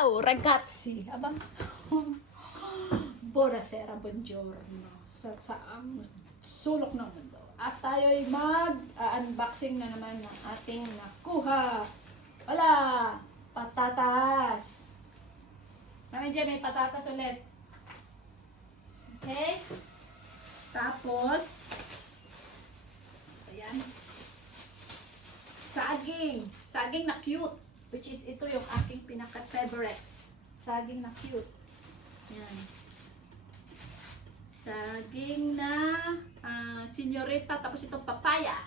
Ciao ragazzi! Abang Buonasera, buongiorno sa sulok ng mundo. At tayo'y mag-unboxing na naman ng ating nakuha. Wala! Patatas! Mami dyan, may patatas ulit. Okay? Tapos, ayan. Saging. Saging na cute. Which is ito yung aking pinaka-favorites. Saging na cute. Yan. Saging na senyorita. Tapos itong papaya.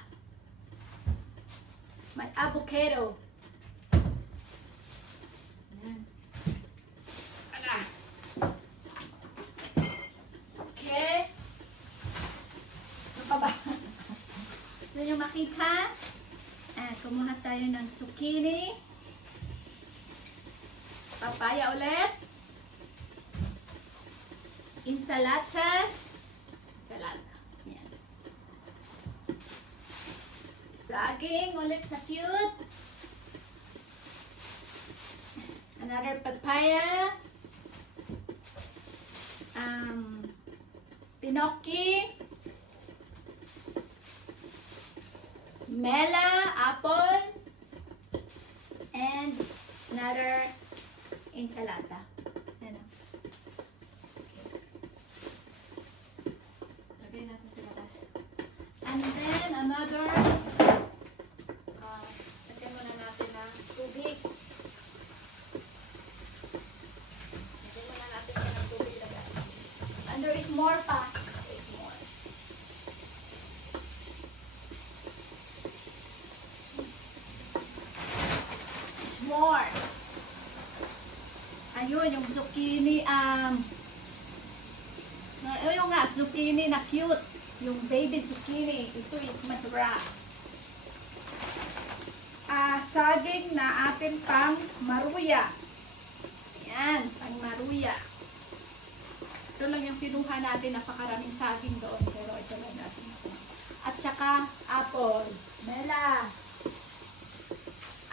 May avocado. Yan. Ala. Okay. Ano pa ba? Ito yung makita. Kumuha tayo ng zucchini. Papaya ulit. Insalatas. Salata. Yan. Saging ulit na cute. Another papaya. Pinoki. Mela, apple. And another ensalada. Yan o. Lagay natin sa labas. And then, another, lagyan muna natin ng tubig. Lagyan muna natin ng tubig. And there is more pa. There is more. There's more. Ayun, yung zucchini, yung nga, zucchini na cute. Yung baby zucchini. Ito is masarap. Saging na ating pang maruya. Ayan, pang maruya. Ito lang yung kinuha natin. Napakaraming saging doon. Pero ito lang natin. At saka, apple. Mela.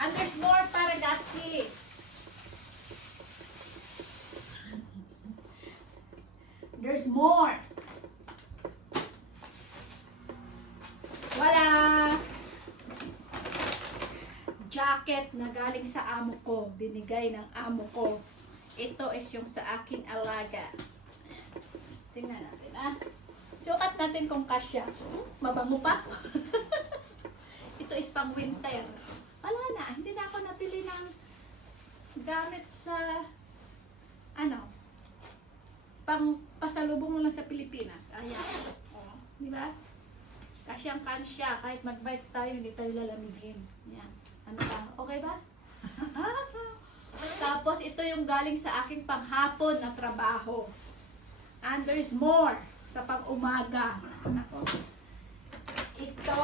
And there's more pa, ragazzi. There's more. Wala. Jacket na galing sa amo ko. Binigay ng amo ko. Ito is yung sa aking alaga. Tingnan natin, Sukat natin kung kasya. Mabango pa. Ito is pang winter. Wala na. Hindi na ako napili ng gamit sa pang pasalubong mo lang sa Pilipinas. Ayan. Oh, di ba? Kasyang-kansya. Kahit mag-bike tayo, hindi tayo lalamigin. Ayan. Ano ba? Okay ba? Tapos, ito yung galing sa aking panghapon na trabaho. And there is more sa pang-umaga. Ako. Ito.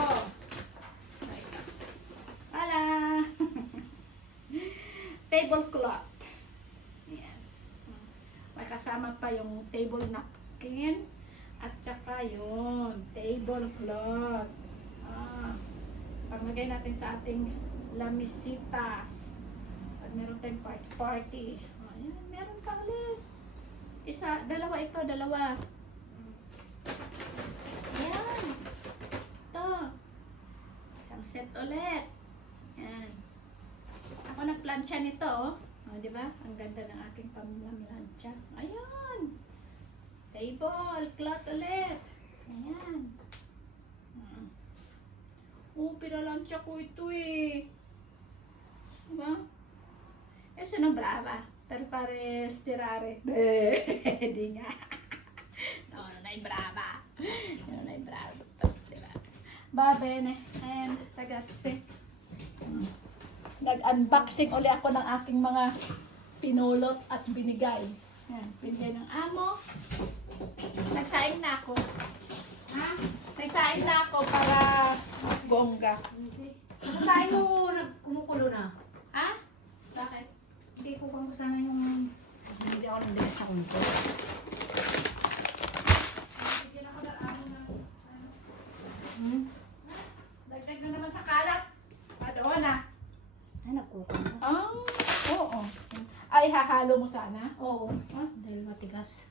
Hala! Tablecloth. May kasama pa yung table napkin at saka yung tablecloth. Paglagay natin sa ating lamisita. Pag meron tayong party. Ayan, meron pa ulit. Dalawa ito, dalawa. Ayan. Ito. Isang set ulit. Ayan. Ako nagplansya nito, di ba? Ang ganda ng aking pamlansya. Ayan. Table cloth ulit. Ayan. Pinalansya ko ito eh. Diba? Sono brava. Per fare stirare. Di nga. No, non è brava. Non è brava per stirare. Va bene. And ragazzi. Nag-unboxing uli ako ng aking mga pinulot at binigay. Yan, binigay ng amo. Nagsaing na ako. Nagsaing na ako para bongga. Nagsasaing mo, kumukulo na. Bakit? Hindi ko pang kasama yung... Hindi ako ng bilis na kunto. Sige na ako na amo na. Dagdag na naman sa kalat. Doon Ay, nagkukan mo. Oo. Ay, hahalo mo sana? Oo. Ah? Dahil matigas.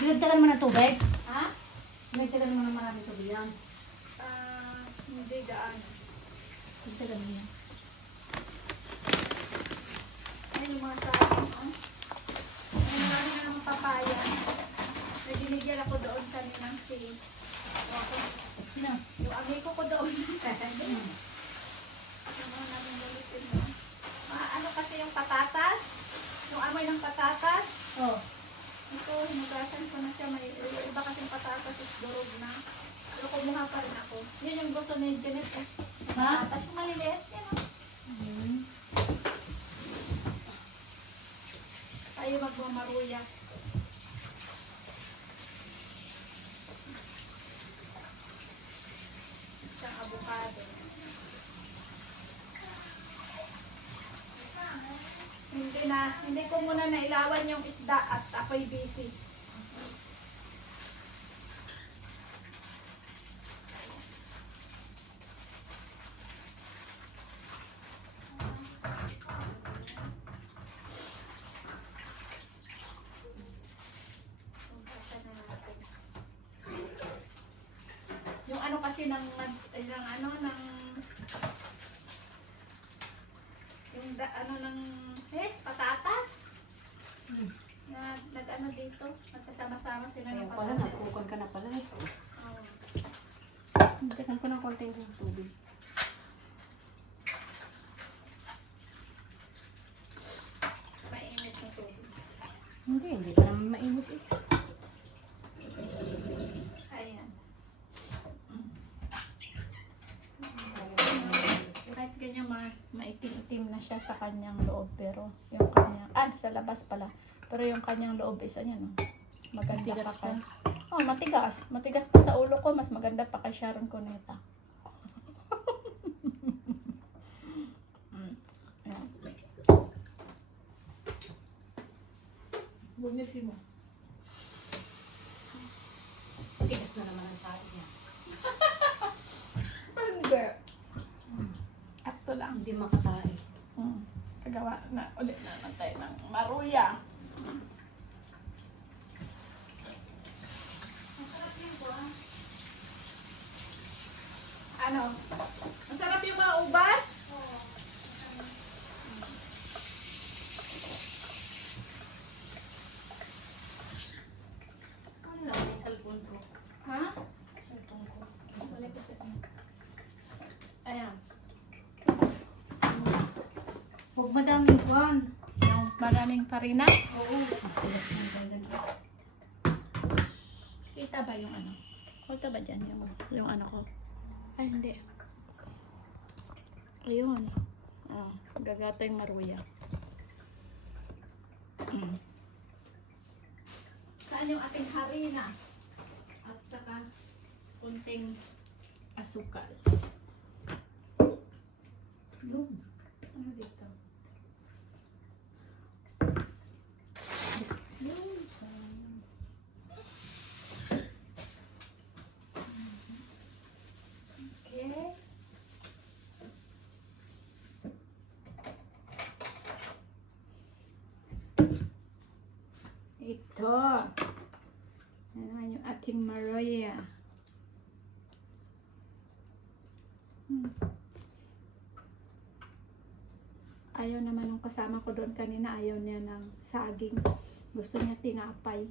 Dinagdagan mo ng tubig? Ha? Dinagdagan mo ng maraming tubig yan. Hindi gaan. Dinagdagan mo yan. Ay, yung mga saging, oh. Ay, marami na naman papaya. May binigyan ako doon kaninang si... Sino? Yung amigo ko doon. Ano namin ulitin mo? Ano kasi yung patatas? Yung amoy ng patatas? Oo. Ito, hinugasan ko na siya. May iba kasing patatas is durog na. Pero kumuha pa rin ako. Yun yung gusto ni Janet eh. Ha? Patatas yung maliliit. Yan o. Tayo magmamaruya. Isang avocado. Hindi ko muna nailawan yung isda at ako'y busy. Yung ano kasi ng patatas. Nag-ano dito, nagkasama-sama sila Kaya ng pala, patatas. nagkukan ka na pala eh. Oo. Dinagdagan ko ng konti ng tubig. Mainit ng tubig. Hindi pa naman mainit eh. Ayan. Kahit ganyan maitim-itim na siya sa kanyang loob, pero yung kanyang, sa labas pala. Pero yung kanyang loob is, ayan, maganda Matigas pa kay. pa. Oh, matigas. Matigas pa sa ulo ko, mas maganda pa kay Sharon Cuneta. Ayan. Bumisi mo. Tigas na naman ang tayo niya. Hindi. Akto lang. Hindi makatae. Pagawa na ulit naman tayo ng maruya. Ano? Masarap yung mga ubas? Ano lang yung cellphone ko? Ha? Cellphone ko. Balik ko sa inyo. Ayan. Huwag madaming kwan. Yung maraming farina. Oo. Matigas na ganyan. Kita ba yung ano? Kita ba dyan yung ano ko? Ay, hindi. Ayun. Oh, gagata yung maruya. Saan yung ating harina? At saka kunting asukal. Ano dito? Okay. Ito. Ano naman yung ating maruya. Ayaw naman ng kasama ko doon kanina. Ayaw niya ng saging. Gusto niya tinapay.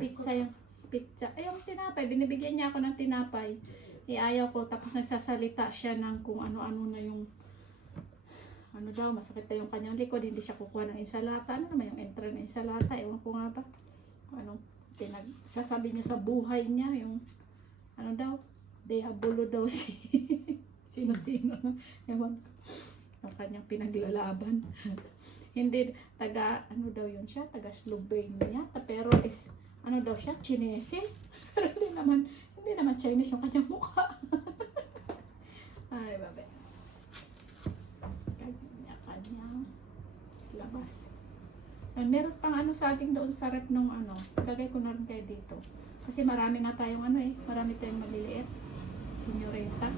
Pizza yung pizza. Ay, yung tinapay. Binibigyan niya ako ng tinapay. Ayaw ko. Tapos nagsasalita siya ng kung ano-ano na yung ano daw, masakit na yung kanyang likod. Hindi siya kukuha ng insalata. Ano naman yung entra ng insalata? Ewan ko nga ba. Ano, sasabi niya sa buhay niya. Yung ano daw, diabolo daw si sino-sino. Ewan ko. Ang kanyang pinaglalaban. Hindi, ano daw yun siya, taga Slovenia. Pero is, ano daw siya, Chinese. Pero hindi naman Chinese yung kanyang mukha. Ay, babe. Kanyang labas. And meron pang saging doon sa rep nung lagay ko na rin kayo dito. Kasi marami na tayong marami tayong maliliit. Senyorita.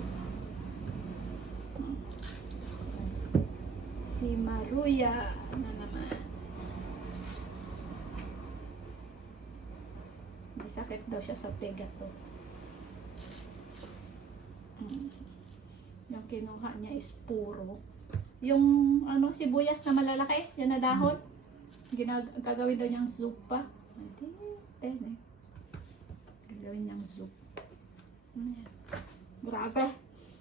Si Maruya na naman. May sakit daw siya sa pegato. Yung kinuha niya is puro. Yung ano, sibuyas na malalaki, yan na dahon. Gagawin daw niyang zupa. Ay, gagawin niyang soup. Grabe.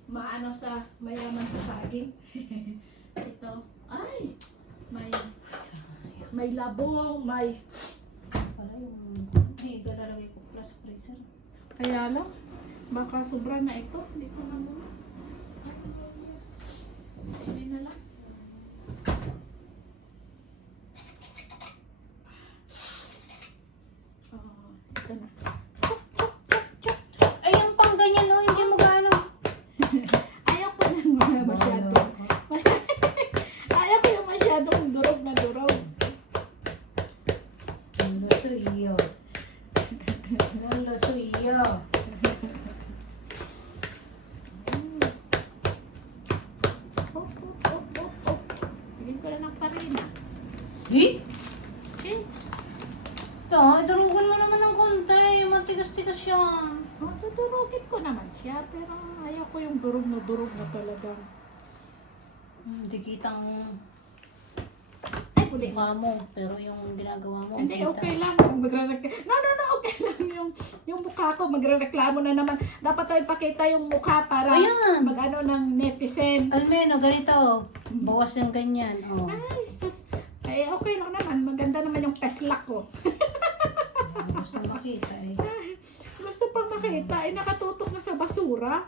Maano sa mayaman sa saging. Ito. Ay! May labong, may... Pala yung... Hindi, lalagay ko plus freezer. Kaya lang, baka sobra na ito. Hindi ko na muna. Kainin na lang. Oh, ito na. Ay, yung pang ganyan, no? Hindi mo gaano. Ayaw ko na mga masyado. Ayaw ko yung masyadong durog na durog. Lolo suyo. Lolo suyo. Bigyan ko na ng parina. Eh? Eh, Ito, darugan mo naman ng konti. Yung matigas-tigas yan. tuturugin ko naman siya. Pero ayaw ko yung durog na talagang. Hindi kitang Ay, puli. mukha mo. Pero yung ginagawa mo, Hindi, kita. okay lang. No, okay lang yung mukha ko. Magre-reklamo na naman. Dapat tayo ipakita yung mukha para Ayan. mag-ano ng netizen. Ay, Meno, ganito. Bawas yung ganyan. Oh. Ay, sus. Ay, okay lang naman. Maganda naman yung peslak ko. Gusto makita eh. Gusto pang makita, ay nakatutok na sa basura.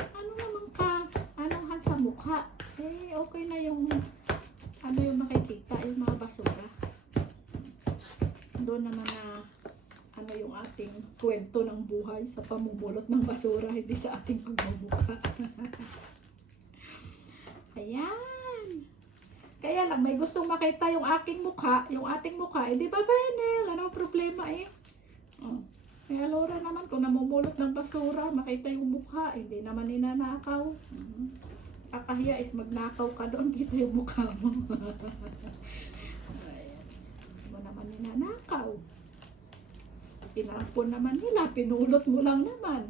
Ano naman ka? Anuhan sa mukha? Eh, okay na yung ano yung makikita, yung mga basura. Doon naman na ano yung ating kwento ng buhay sa pamumulot ng basura, hindi sa ating pagmumukha. Ayan. Kaya lang, may gustong makita yung aking mukha, yung ating mukha, eh di ba Benel? Ano ang problema eh? Oh. Kaya Laura naman, kung namumulot ng basura, makita yung mukha, hindi naman ninanakaw. Kakahiya is magnakaw ka doon, kita yung mukha mo. Ayan. Hindi mo naman ninanakaw. Pinapon naman nila, pinulot mo lang naman.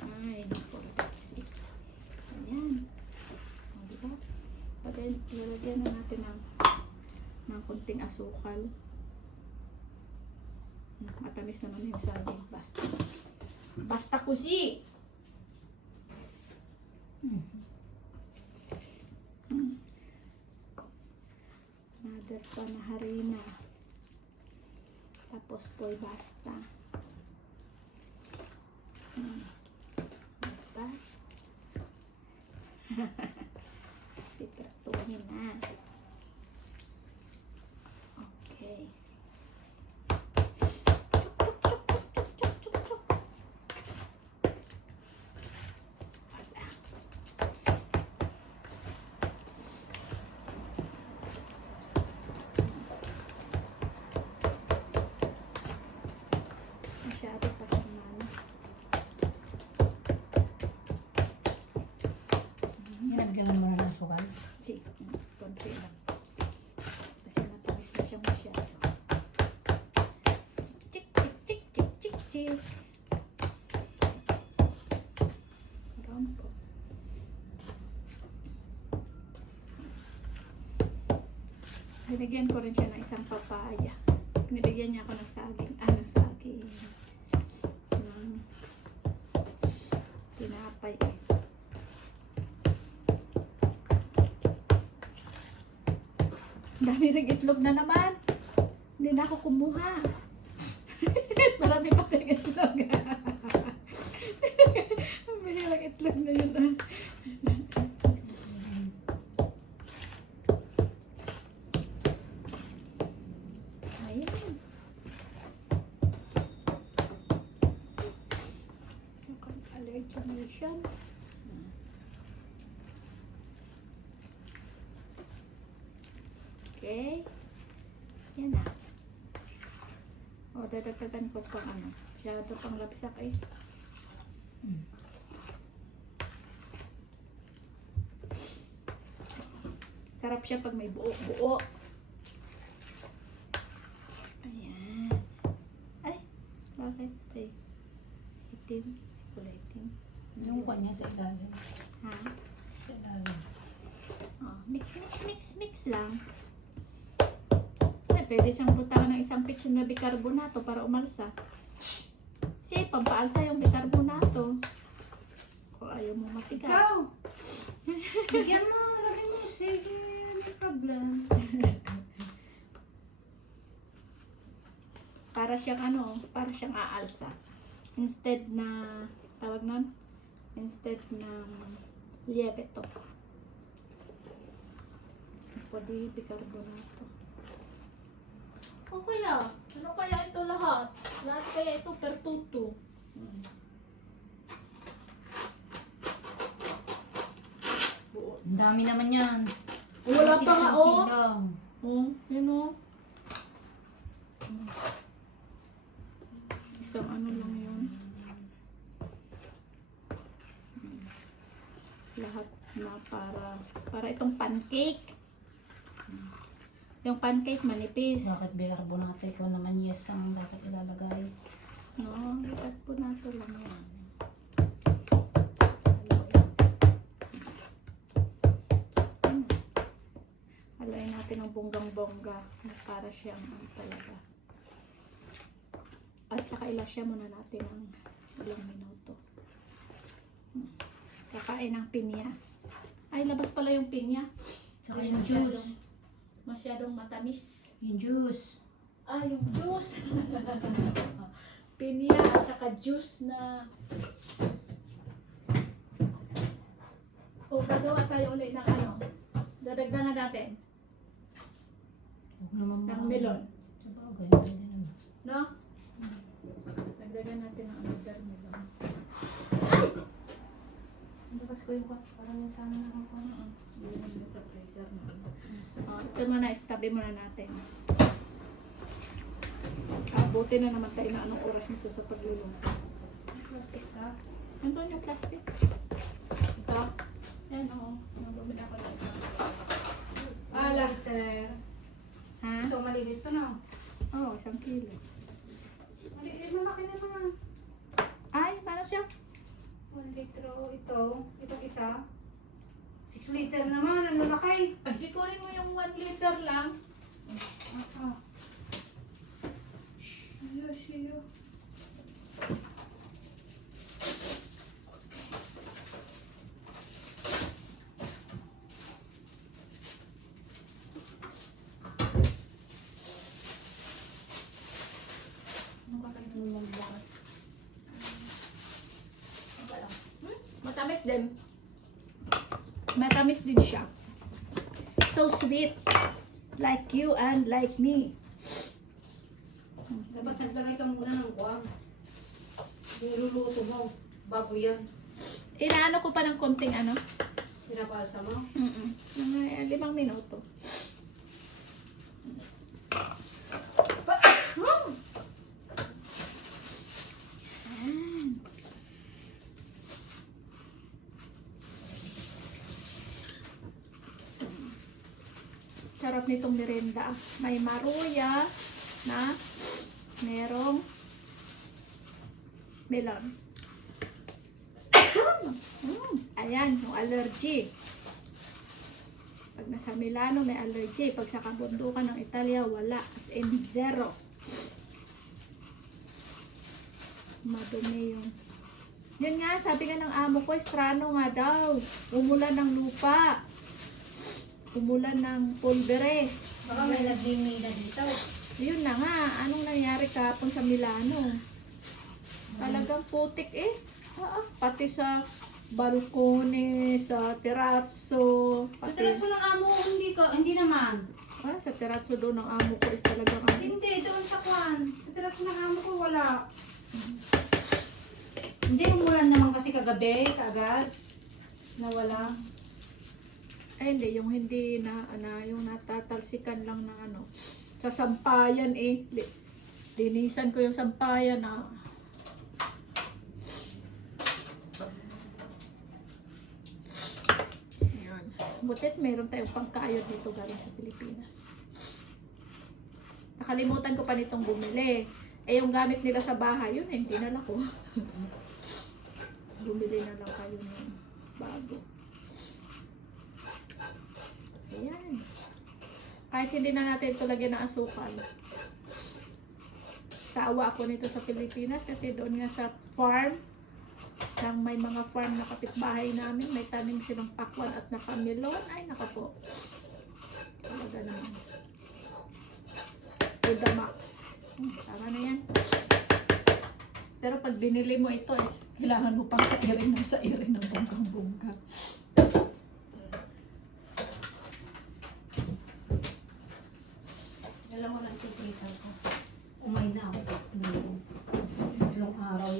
Ay, naku, that's it. Ayan. O, diba? Lalagyan na natin ng konting asukal. Matamis naman yung saging. Basta kusi! Mother pa na harina. Tapos po basta. Diba? Titratuhin na. Okay. Masyado pa siyang ano. Nilagyan mo na ng sukal. Si, konti lang. Kasi matamis na siya masyado. Chik, chik, chik, chik, chik, chik. Around po. Binigyan ko rin siya ng isang papaya. Nilagyan niya ako ng saging. Ng saging. Ng tinapay eh. Dami ring itlog na naman. Hindi na ako kumuha. Marami pa tayong itlog. Ang binilang itlog na yun. Ayan. Mukhang allergy na siya. Okay. Yan na. O, dadagdagan ko pang ano. Masyado pang lapsak eh. Masarap siya pag may buo-buo. Ayan. Ay, bakit pa itim? Kulay itim. Yung kanya sa ilalim. Ha? Sa ilalim. Oh, mix lang. Ay, pwede siyang butangan ng isang pitch na bicarbonato para umalsa. Kasi pampaalsa yung bicarbonato. Kung ayaw mo matigas. Ikaw! Bigyan mo, lagay mo. Sige, may problem. Para siyang aalsa. Instead na, tawag nun? Instead na liebeto. Pwede bicarbonato. O kaya, ano kaya ito lahat? Lahat kaya ito per tutu. Buo. Ang dami naman yan. Wala pa nga, oh. Lang. Oh, yun oh. Isang ano lang yun. Lahat na para itong pancake. Yung pancake manipis. Bakit bicarbonato? Ikaw naman yes ang dapat ilalagay. No, itat po nato lang yan. Haluin natin ang bonggang-bongga na para siyang talaga. At saka ilasya muna natin ng ilang minuto. Kakain ng pinya. Ay, labas pala yung pinya. Saka yung juice. Masyadong matamis. Yung juice. Ah, yung juice. Pinya at saka juice na... O, gagawa tayo ulit ng ano. Dadagdagan natin. Huwag naman Ng mga- melon. Sabagay, pwede naman. No? Dagdagan natin ng watermelon. Labas ko yung parang yung sana nakakuha. Sa freezer na. Oh, ito muna, istabi muna natin. Abuti na naman tayo na anong oras nito sa pagluluto. Plastic ka? Nandun yung plastic. Ito. Yan o. Nabumit ako na isa. Ala. Liter. Ha? So, malilit to na. Oo, 1 kilo. Malilit, malaki na naman. Ay, paano siya? 1 litro. Itong isa. 6 liter naman. Ang lalaki. Ay, di kunin mo yung 1 liter lang. Siyo. Ano ka kayo nung magbukas? Matamis din. Matamis din siya. So sweet. Like you and like me. Dapat naglagay ka muna ng kuwang. Niluluto mo. Bago yan. Inaano ko pa ng konting ano? Pinapalsa mo. Mga 5 minuto. Ayan. Sarap nitong merenda. May maruya na merong melon. Ayan, yung allergy. Pag nasa Milano, may allergy. Pag sa kabundukan ng Italia, wala. As in, zero. Madumi yung... Yun nga, sabi nga ng amo ko, estrano nga daw. Umulan ng lupa. Umulan ng pulbere. Baka may naglimay na dito. Yun na nga, anong nangyari kahapon sa Milano? Talagang putik eh. Pati sa balkone, sa terrazzo. Sa diretso ng amo, hindi naman. Sa terrazzo doon ng amo ko is talagang ano. Hindi, doon sa kwan. Sa diretso ng amo ko, wala. Hindi, umulan naman kasi kagabi, kaagad. Nawala. Ay hindi, yung hindi na, yung natatalsikan lang ng ano. Sa sampayan eh. Linisan ko yung sampayan na. Yan. Butit meron tayong pangkayod dito galing sa Pilipinas. Nakalimutan ko pa nitong bumili. Eh yung gamit nila sa bahay, yun hindi na ko. Bumili na lang kayo ng bago. Ayan. Kahit hindi na natin ito lagyan ng asukal. Sawa ako nito sa Pilipinas kasi doon nga sa farm, nang may mga farm na kapitbahay namin, may tanim silang pakwan at nakamelon. Ay, naka po. Talaga naman. With the max. Tama na yan. Pero pag binili mo ito, is kailangan mo pang sairin ng bonggang-bongga.